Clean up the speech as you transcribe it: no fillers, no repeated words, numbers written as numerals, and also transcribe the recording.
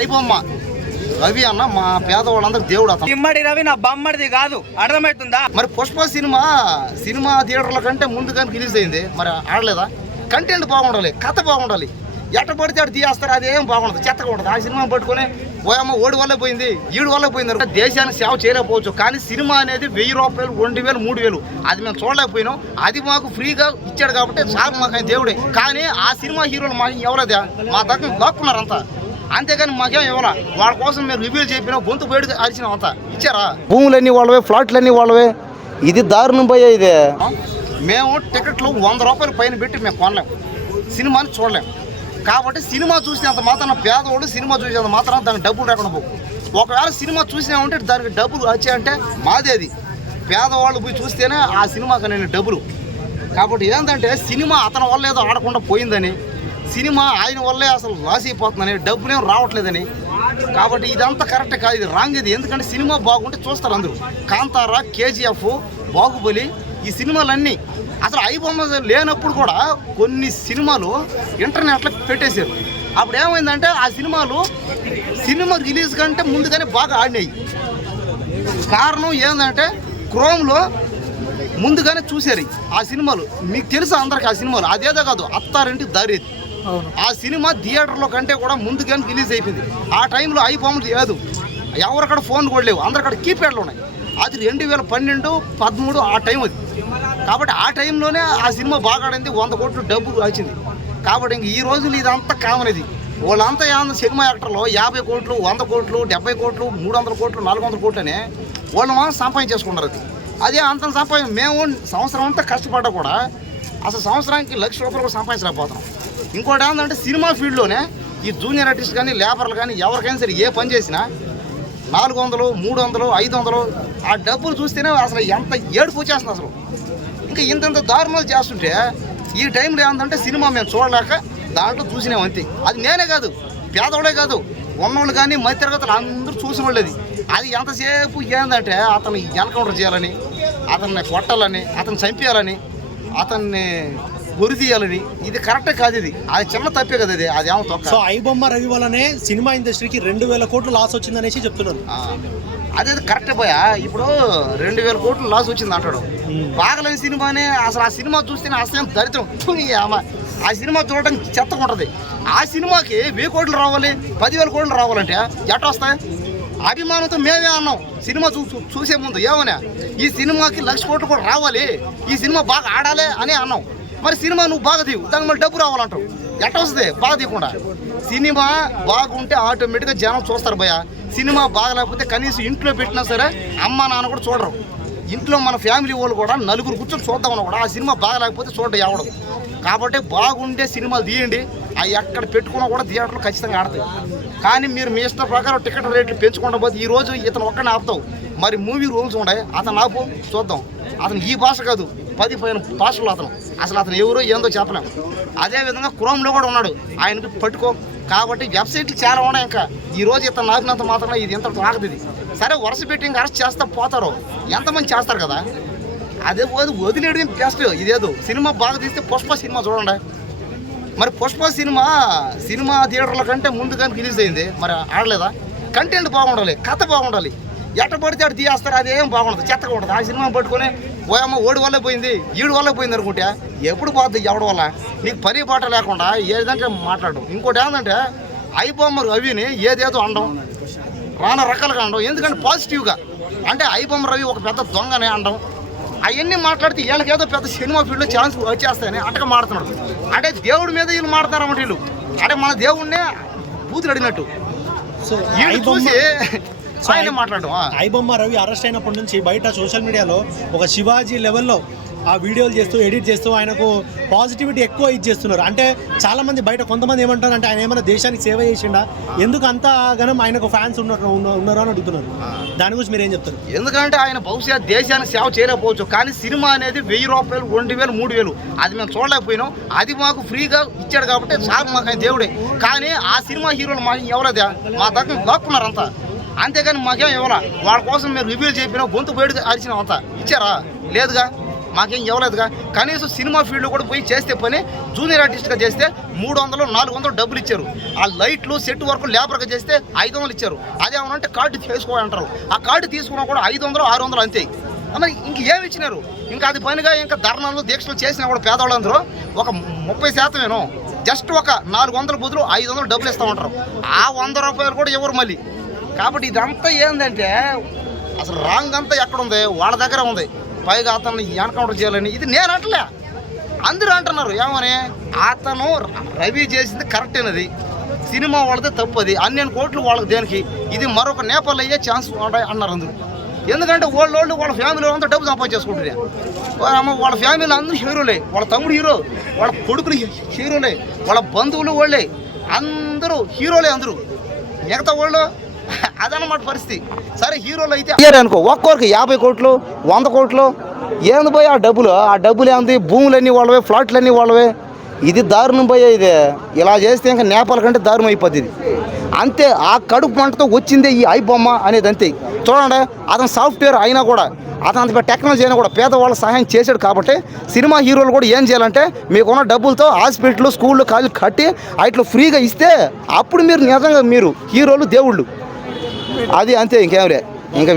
ఐబొమ్మ రవి అన్న మా పేదవాళ్ళందరూ దేవుడు. అతను ఇమ్మడి రవి నా బమ్మడిది కాదు, అర్థమవుతుందా? మరి పుష్ప సినిమా థియేటర్ల కంటే ముందుగానే రిలీజ్ అయింది, మరి ఆడలేదా? కంటెంట్ బాగుండాలి, కథ బాగుండాలి. ఎట్ట పడితే అటు తీయేస్తారు, అదేం బాగుండదు, చెత్తగా ఉంటుంది. ఆ సినిమా పట్టుకొని ఓయమ్మ ఓడి వల్ల పోయింది, ఈడు వల్ల పోయింది. దేశానికి సేవ చేయలేకపోవచ్చు, కానీ సినిమా అనేది 1000 రూపాయలు, 2000, 3000 అది మేము చూడలేకపోయినాం. అది మాకు ఫ్రీగా ఇచ్చాడు కాబట్టి సార్ మాకు ఆయన దేవుడే. కానీ ఆ సినిమా హీరోలు మాకు ఎవరదా మా దగ్గర దాక్కున్నారు అంతా, అంతేగాని మాకేం ఇవ్వాలా. వాళ్ళ కోసం మేము రివ్యూ చెప్పినా గొంతు బయటకు అరిచినాం అంతా. ఇచ్చారా? భూములన్నీ వాళ్ళవే, ఫ్లాట్లన్నీ వాళ్ళవే. ఇది దారుణం పోయే. ఇది మేము టికెట్లు 100 రూపాయల పైన పెట్టి మేము కొనలేము, సినిమాని చూడలేము. కాబట్టి సినిమా చూసినంత మాత్రం పేదవాడు సినిమా చూసినంత మాత్రం దానికి డబ్బులు రాకుండా పోవు. ఒకవేళ సినిమా చూసినామంటే దానికి డబ్బులు వచ్చాయంటే మాదే అది. పేదవాళ్ళు పోయి చూస్తేనే ఆ సినిమాకి నేను డబ్బులు. కాబట్టి ఏంటంటే సినిమా అతని వల్ల ఏదో ఆడకుండా పోయిందని, సినిమా ఆయన వల్లే అసలు లాస్ అయిపోతుందని, డబ్బులేం రావట్లేదని. కాబట్టి ఇదంతా కరెక్ట్ కాదు, ఇది రాంగ్. ఇది ఎందుకంటే సినిమా బాగుంటే చూస్తారు అందరూ. కాంతారా, కేజీఎఫ్, బాహుబలి ఈ సినిమాలన్నీ అసలు ఐబొమ్మ లేనప్పుడు కూడా కొన్ని సినిమాలు ఇంటర్నెట్లో పెట్టేశారు. అప్పుడు ఏమైందంటే ఆ సినిమా రిలీజ్ కంటే ముందుగానే బాగా ఆడినాయి. కారణం ఏంటంటే క్రోమ్లో ముందుగానే చూశారు ఆ సినిమాలు. మీకు తెలుసు అందరికి ఆ సినిమాలు. అదేదో కాదు, అత్తారింటి దారి, ఆ సినిమా థియేటర్లో కంటే కూడా ముందుగానే రిలీజ్ అయిపోయింది. ఆ టైంలో ఐబొమ్మలు లేదు, ఎవరికక్కడ ఫోన్ కూడా లేవు, అందరికక్కడ కీప్యాడ్లు ఉన్నాయి. అది 2012, 13 ఆ టైం అది. కాబట్టి ఆ టైంలోనే ఆ సినిమా బాగా ఆడింది, 100 కోట్లు డబ్బులు వచ్చింది. కాబట్టి ఇంక ఈ రోజులు ఇదంతా కామన్. ఇది వాళ్ళంతా సినిమా యాక్టర్లు 50 కోట్లు, 100 కోట్లు, 70 కోట్లు, 300 కోట్లు, 400 కోట్లు అని వాళ్ళు మనం సంపాదించేసుకుంటారు. అదే అంత సంపాదన మేము సంవత్సరం అంతా కష్టపడ్డా కూడా అసలు సంవత్సరానికి 1,00,000 రూపాయలు కూడా సంపాదించలేకపోతున్నాం. ఇంకోటి ఏంటంటే సినిమా ఫీల్డ్లోనే ఈ జూనియర్ ఆర్టిస్ట్ కానీ, లేబర్లు కానీ, ఎవరికైనా సరే ఏ పని చేసినా 400, 300, 500 ఆ డబ్బులు చూస్తేనే అసలు ఎంత ఏడుపు వచ్చేస్తుంది అసలు. ఇంకా ఇంత దారుణాలు చేస్తుంటే ఈ టైంలో ఏంటంటే సినిమా మేము చూడలేక దాంట్లో చూసినాం అంతే. అది నేనే కాదు, పేదవాడే కాదు, ఉన్నోళ్ళు కానీ మధ్యతరగతులు అందరూ చూసిన వాళ్ళది. అది ఎంతసేపు ఏంటంటే అతన్ని ఎన్కౌంటర్ చేయాలని, అతన్ని కొట్టాలని, అతన్ని చంపేయాలని, అతన్ని గురి తీయాలని. ఇది కరెక్టే కాదు, అది చిన్న తప్పే కదా. అది ఏమో తొక్క. సో ఐబొమ్మ రవి వల్లనే సినిమా ఇండస్ట్రీకి 2000 కోట్లు లాస్ వచ్చిందనేసి చెప్తున్నారు. అదే కరెక్టే పోయా. ఇప్పుడు 2000 కోట్లు లాస్ వచ్చింది అంటాడు. బాగలేని సినిమానే అసలు. ఆ సినిమా చూస్తేనే అసలు దరిద్రం. ఆ సినిమా చూడడానికి చెత్తగా ఉంటుంది. ఆ సినిమాకి 1000 కోట్లు రావాలి, 10,000 కోట్లు రావాలంటే ఎట్ట వస్తాయి? అభిమానంతో మేమే అన్నాం సినిమా చూసే ముందు. ఏమన్నా ఈ సినిమాకి 1,00,000 కోట్లు కూడా రావాలి, ఈ సినిమా బాగా ఆడాలి అని అన్నాం. మరి సినిమా నువ్వు బాగా తీవు, దానికి మళ్ళీ డబ్బు రావాలంటావు. ఎట్ట వస్తుంది బాగా తీయకుండా? సినిమా బాగుంటే ఆటోమేటిక్గా జనం చూస్తారు భయ. సినిమా బాగలేకపోతే కనీసం ఇంట్లో పెట్టినా సరే అమ్మ నాన్న కూడా చూడరు. ఇంట్లో మన ఫ్యామిలీ వాళ్ళు కూడా నలుగురు కూర్చొని చూద్దామని కూడా ఆ సినిమా బాగలేకపోతే చూడడం ఎవడం. కాబట్టి బాగుండే సినిమాలు తీయండి, అవి ఎక్కడ పెట్టుకున్నా కూడా థియేటర్లు ఖచ్చితంగా ఆడతాయి. కానీ మీరు మీ ఇష్టం ప్రకారం టికెట్ రేట్లు పెంచుకుంటా పోతే ఈరోజు ఇతను ఒక్కడిని ఆపుతావు. మరి మూవీ రూల్స్ ఉన్నాయి, అతను ఆపు చూద్దాం. అతను ఈ భాష కాదు 10 పైన భాషలో అసలు అతను ఎవరో ఏందో చెప్పలేము. అదేవిధంగా క్రోమ్లో కూడా ఉన్నాడు, ఆయనకి పట్టుకో. కాబట్టి వెబ్సైట్లు చాలా ఉన్నాయి. ఇంకా ఈరోజు ఇతను నాకినంత మాత్రం ఇది ఎంత ఆగదు. ఇది సరే వరుస పెట్టి ఇంకా అరెస్ట్ చేస్తా పోతారు, ఎంతమంది చేస్తారు కదా. అదే వదిలేడు బెస్ట్. ఇదేదో సినిమా బాగా తీస్తే పుష్ప సినిమా చూడండి. మరి పుష్ప సినిమా థియేటర్ల కంటే ముందుగానే రిలీజ్ అయింది, మరి ఆడలేదా? కంటెంట్ బాగుండాలి, కథ బాగుండాలి. ఎట్ట పడితే అటు తీయేస్తారు, అదేం బాగుండదు, చెత్తగా ఉంటుంది. ఆ సినిమా పట్టుకొని ఓయమ్మ ఓడి వల్ల పోయింది, ఈడు వల్ల పోయింది అనుకుంటే ఎప్పుడు పోతుంది ఎవడి వల్ల? నీకు పని పాట లేకుండా ఏదంటే మాట్లాడు. ఇంకోటి ఏంటంటే ఐబొమ్మ రవిని ఏదేదో అనడం, రాన రకాలుగా అనడం. ఎందుకంటే పాజిటివ్గా అంటే ఐబొమ్మ రవి ఒక పెద్ద దొంగనే అనడం. అవన్నీ మాట్లాడితే వీళ్ళకేదో పెద్ద సినిమా ఫీల్డ్లో ఛాన్స్ వచ్చేస్తాయని అట్టగా మాడుతున్నాడు. అంటే దేవుడి మీద వీళ్ళు మాడతారన్నమాట. వీళ్ళు అంటే మన దేవుడినే బూతులు అడిగినట్టు చూసి ఆయన మాట్లాడడం. ఐబొమ్మ రవి అరెస్ట్ అయినప్పటి నుంచి బయట సోషల్ మీడియాలో ఒక శివాజీ లెవెల్లో ఆ వీడియోలు చేస్తూ ఎడిట్ చేస్తూ ఆయనకు పాజిటివిటీ ఎక్కువ ఇచ్చేస్తున్నారు. అంటే చాలా మంది బయట కొంతమంది ఏమంటారు అంటే ఆయన ఏమైనా దేశానికి సేవ చేసిండా, ఎందుకు అంత గనం ఆయనకు ఫ్యాన్స్ ఉన్నారు అని అడుగుతున్నారు. దాని గురించి మీరు ఏం చెప్తారు? ఎందుకంటే ఆయన బహుశా దేశానికి సేవ చేయలేకపోవచ్చు, కానీ సినిమా అనేది 1000 రూపాయలు, 2000, 3000 అది మేము చూడలేకపోయినాం. అది మాకు ఫ్రీగా ఇచ్చాడు కాబట్టి సార్ మాకు ఆయన దేవుడే. కానీ ఆ సినిమా హీరోలు మాకు ఎవరదా మా దగ్గర దాక్కున్నారు అంతా, అంతేగాని మాకేం ఇవ్వాలా. వాళ్ళ కోసం మేము రివ్యూ చెప్పినా గొంతు బయటకు అరిచినాం అంతా. ఇచ్చారా? లేదుగా. మాకేం ఇవ్వలేదుగా. కనీసం సినిమా ఫీల్డ్ కూడా పోయి చేస్తే పని జూనియర్ ఆర్టిస్ట్గా చేస్తే 300 400 డబ్బులు ఇచ్చారు. ఆ లైట్లు సెట్ వర్క్ లేబర్గా చేస్తే 500 ఇచ్చారు. అదేమనంటే కార్డు తీసుకోవాలంటారు. ఆ కార్డు తీసుకున్నా కూడా 500 600 అంతే. మరి ఇంకేమి ఇచ్చినారు? ఇంకా అది పనిగా ఇంకా ధర్నాలు దీక్షలు చేసినా కూడా పేదవాళ్ళందరూ ఒక 30% జస్ట్ ఒక 400 బదులు 500 డబ్బులు ఇస్తామంటారు. ఆ 100 రూపాయలు కూడా ఎవరు మళ్ళీ. కాబట్టి ఇదంతా ఏంటంటే అసలు రాంగ్ అంతా ఎక్కడుంది? వాళ్ళ దగ్గర ఉంది. పైగా అతన్ని ఎన్కౌంటర్ చేయాలని ఇది నేను అంటలే, అందరూ అంటున్నారు. ఏమని? అతను రవి చేసింది కరెక్ట్ అయినది, సినిమా వాళ్ళదే తప్పది, అన్ని కోట్లు వాళ్ళకి దేనికి, ఇది మరొక నేపాల్ అయ్యే ఛాన్స్ అన్నారు అందరూ. ఎందుకంటే వాళ్ళ ఫ్యామిలీ అంతా డబ్బు సంపాదించేసుకుంటారు. వాళ్ళ ఫ్యామిలీ అందరూ హీరోలే, వాళ్ళ తమ్ముడు హీరో, వాళ్ళ కొడుకులు హీరోలే, వాళ్ళ బంధువులు వాళ్ళే, అందరూ హీరోలే అందరూ. మిగతా వాళ్ళు అదనమాట పరిస్థితి. సరే హీరోలు అయితే అనుకో, ఒక్కొక్కరికి 50 కోట్లు 100 కోట్లు ఏంది పోయి ఆ డబ్బులు ఏంది? భూములన్నీ వాళ్ళవే, ఫ్లాట్లన్నీ వాళ్ళవే. ఇది దారుణం పోయే. ఇది ఇలా చేస్తే ఇంకా నేపాల్ కంటే దారుణం అయిపోద్ది ఇది. అంతే. ఆ కడుపు మంటతో వచ్చిందే ఈ ఐ బొమ్మ అనేది. అంతే. చూడండి, అతను సాఫ్ట్వేర్ అయినా కూడా, అతను అంత టెక్నాలజీ అయినా కూడా పేదవాళ్ళ సహాయం చేశాడు. కాబట్టి సినిమా హీరోలు కూడా ఏం చేయాలంటే మీకున్న డబ్బులతో హాస్పిటల్ స్కూళ్ళు కాలేజీలు కట్టి వాటిలో ఫ్రీగా ఇస్తే అప్పుడు మీరు నిజంగా మీరు హీరోలు దేవుళ్ళు. అది అంతే. ఇంకేం లే. ఇంకా